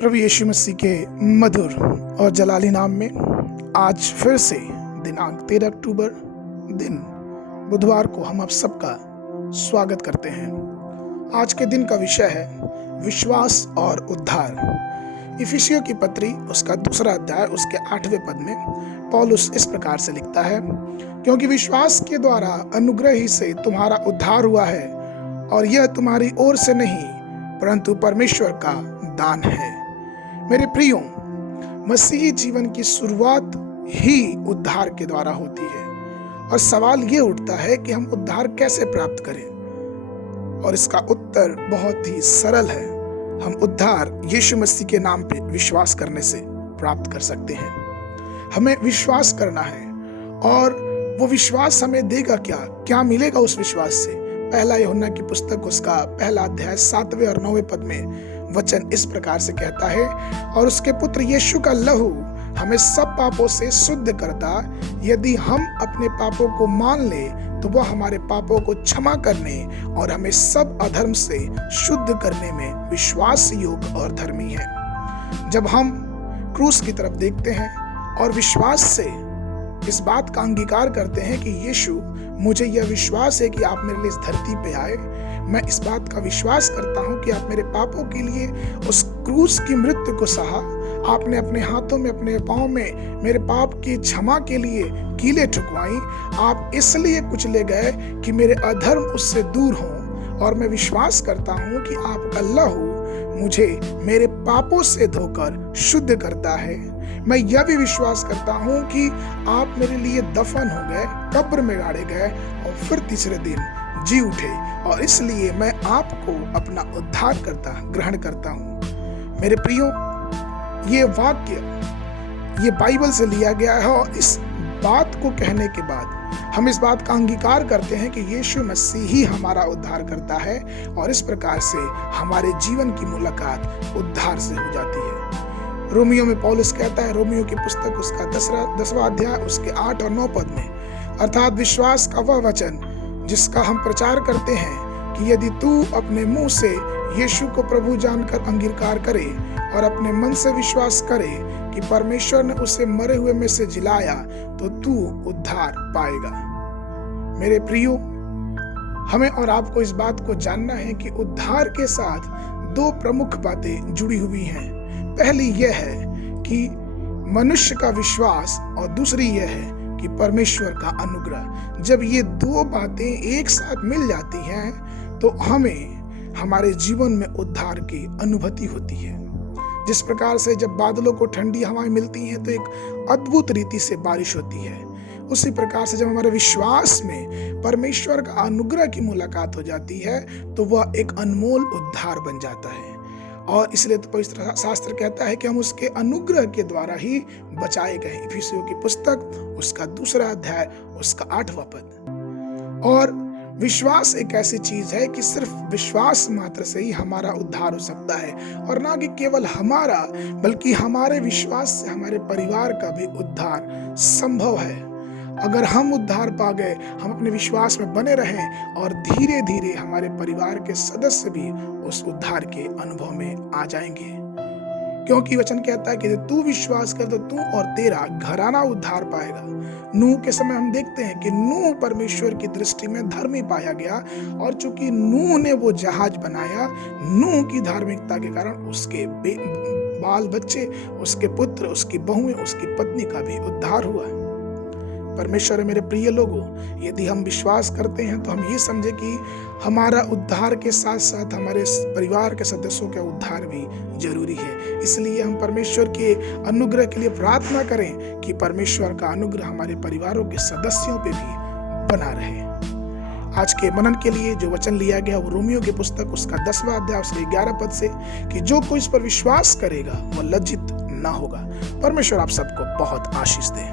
प्रभु यीशु मसीह के मधुर और जलाली नाम में आज फिर से दिनांक 13 अक्टूबर दिन बुधवार को हम आप सबका स्वागत करते हैं। आज के दिन का विषय है विश्वास और उद्धार। इफिसियों की पत्री उसका 2 अध्याय उसके 8वें पद में पौलुस इस प्रकार से लिखता है, क्योंकि विश्वास के द्वारा अनुग्रह ही से तुम्हारा उद्धार हुआ है, और यह तुम्हारी ओर से नहीं परंतु परमेश्वर का दान है। मेरे प्रियो, मसीही जीवन की शुरुआत ही उद्धार के द्वारा होती है और सवाल ये उठता है कि हम उद्धार कैसे प्राप्त करें, और इसका उत्तर बहुत ही सरल है। हम उद्धार यीशु मसीह के नाम पे विश्वास करने से प्राप्त कर सकते हैं। हमें विश्वास करना है, और वो विश्वास हमें देगा क्या मिलेगा उस विश्वास से। पहला यूहन्ना की पुस्तक उसका 1 अध्याय 7वें और 9वें पद में वचन इस प्रकार से कहता है, और उसके पुत्र यीशु का लहू हमें सब पापों से शुद्ध करता। यदि हम अपने पापों को मान ले तो वह हमारे पापों को क्षमा करने और हमें सब अधर्म से शुद्ध करने में विश्वास योग्य और धर्मी है। जब हम क्रूस की तरफ देखते हैं और विश्वास से इस बात का अंगीकार करते हैं कि यीशु, मुझे यह विश्वास है कि आप मेरे लिए इस धरती पे आए, मैं इस बात का विश्वास करता हूं कि आप मेरे पापों के लिए उस क्रूस की मृत्यु को सहा, आपने अपने हाथों में अपने पांव में मेरे पाप की क्षमा के लिए कीलें ठुकवाई, आप इसलिए कुचले गए कि मेरे अधर्म उससे दूर हों, और मैं विश्वास करता हूं कि आपका लहू मुझे मेरे पापों से धोकर शुद्ध करता है। मैं यह भी विश्वास करता हूं कि आप मेरे लिए दफन हो गए, कब्र में गाड़े गए और फिर तीसरे दिन जी उठे, और इसलिए मैं आपको अपना उद्धार ग्रहण करता हूं। मेरे प्रियो, ये वाक्य ये बाइबल से लिया गया है, और इस बात को कहने के बाद हम इस बात का अंगीकार करते हैं कि यीशु मसीह ही हमारा उद्धार करता है, और इस प्रकार से हमारे जीवन की मुलाकात उद्धार से हो जाती है। रोमियो में पौलुस कहता है, रोमियो की पुस्तक उसका 10वां अध्याय उसके 8 और 9 पद में, अर्थात विश्वास का वह वचन जिसका हम प्रचार करते हैं कि यदि तू अपने मुंह से यीशु को प्रभु जानकर अंगीकार करे और अपने मन से विश्वास करे कि परमेश्वर ने उसे मरे हुए में से जिलाया, तो तू उद्धार पाएगा। मेरे प्रियो, हमें और आपको इस बात को जानना है कि उद्धार के साथ 2 प्रमुख बातें जुड़ी हुई हैं। पहली यह है कि मनुष्य का विश्वास, और दूसरी यह है कि परमेश्वर का अनुग्रह। जब ये 2 बातें एक साथ मिल जाती हैं तो हमें हमारे जीवन में उद्धार की अनुभूति होती है। जिस प्रकार से जब बादलों को ठंडी हवाएं मिलती हैं तो एक अद्भुत रीति से बारिश होती है, उसी प्रकार से जब हमारे विश्वास में परमेश्वर का अनुग्रह की मुलाकात हो जाती है तो वह एक अनमोल उद्धार बन जाता है। और इसलिए तो पवित्र शास्त्र कहता है कि हम उसके अनुग्रह के द्वारा ही बचाए गए। इफिसियों की पुस्तक उसका 2 अध्याय उसका 8वां पद। और विश्वास एक ऐसी चीज है कि सिर्फ विश्वास मात्र से ही हमारा उद्धार हो सकता है, और ना कि केवल हमारा, बल्कि हमारे विश्वास से हमारे परिवार का भी उद्धार संभव है। अगर हम उद्धार पा गए, हम अपने विश्वास में बने रहें, और धीरे धीरे हमारे परिवार के सदस्य भी उस उद्धार के अनुभव में आ जाएंगे। क्योंकि वचन कहता है कि तू विश्वास कर तो तू और तेरा घराना उद्धार पाएगा। नूह के समय हम देखते हैं कि नूह परमेश्वर की दृष्टि में धर्मी पाया गया, और चूंकि नूह ने वो जहाज बनाया, नूह की धार्मिकता के कारण उसके बाल बच्चे, उसके पुत्र, उसकी बहुएं, उसकी पत्नी का भी उद्धार हुआ। परमेश्वर, मेरे प्रिय लोगों, यदि हम विश्वास करते हैं तो हम ये समझे कि हमारा उद्धार के साथ साथ हमारे परिवार के सदस्यों का उद्धार भी जरूरी है। इसलिए हम परमेश्वर के अनुग्रह के लिए प्रार्थना करें कि परमेश्वर का अनुग्रह हमारे परिवारों के सदस्यों पे भी बना रहे। आज के मनन के लिए जो वचन लिया गया वो रोमियो की पुस्तक उसका 10वां अध्याय उसके 11 पद से, कि जो कोई इस पर विश्वास करेगा वह लज्जित ना होगा। परमेश्वर आप सबको बहुत आशीष दे।